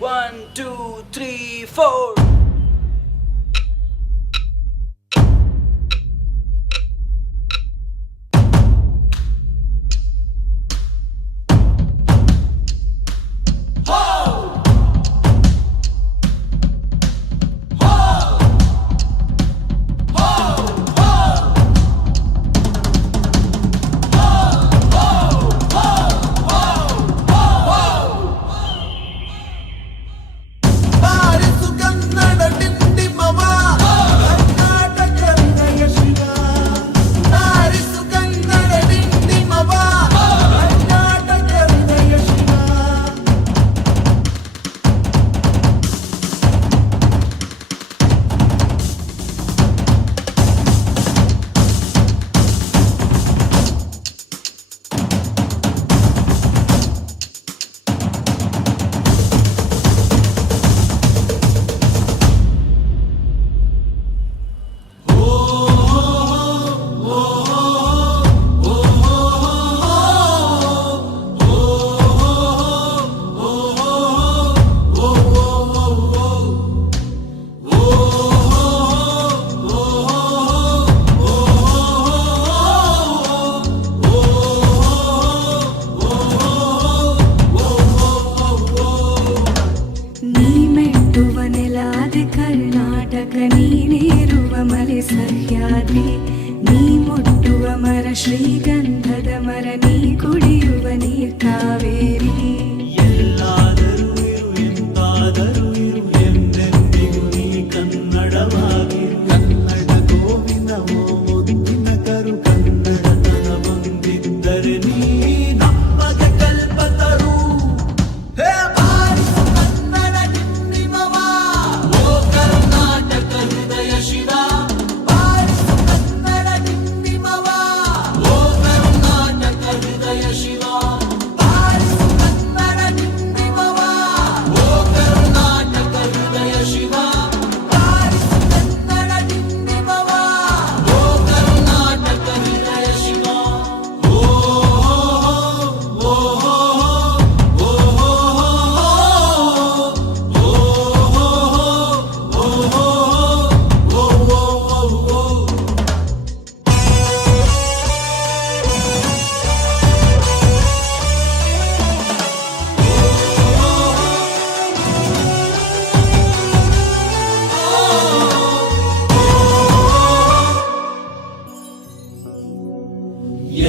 1, 2, 3, 4. ಕರ್ನಾಟಕ ನೀನೇರುವ ಮಲೆ ಸಹ್ಯಾದ್ರಿ ನೀ ಮುಟ್ಟುವ ಮರ ಶ್ರೀಗಂಧದ ಮರ ನೀ ಕುಡಿಯುವ ನೀರ್ ಕಾವೇರಿ ಎಲ್ಲಾದರೂ ಇರು ಎಂತಾದರೂ ಇರು ಎಂದೆಂದಿಗೂ ನೀ ಕನ್ನಡವಾಗಿರು ಕನ್ನಡ ಗೋವಿನ ಮುದ್ದಿನ ಕರು ಕನ್ನಡತನ ಬಂದಿದ್ದರೆ ನೀ ನಮಗೆ ಕಲ್ಪತರು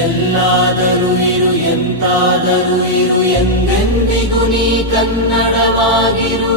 ಎಲ್ಲಾದರೂ ಇರು ಎಂತಾದರೂ ಇರು ಎಂದೆಂದಿಗೂ ನೀ ಕನ್ನಡವಾಗಿರು.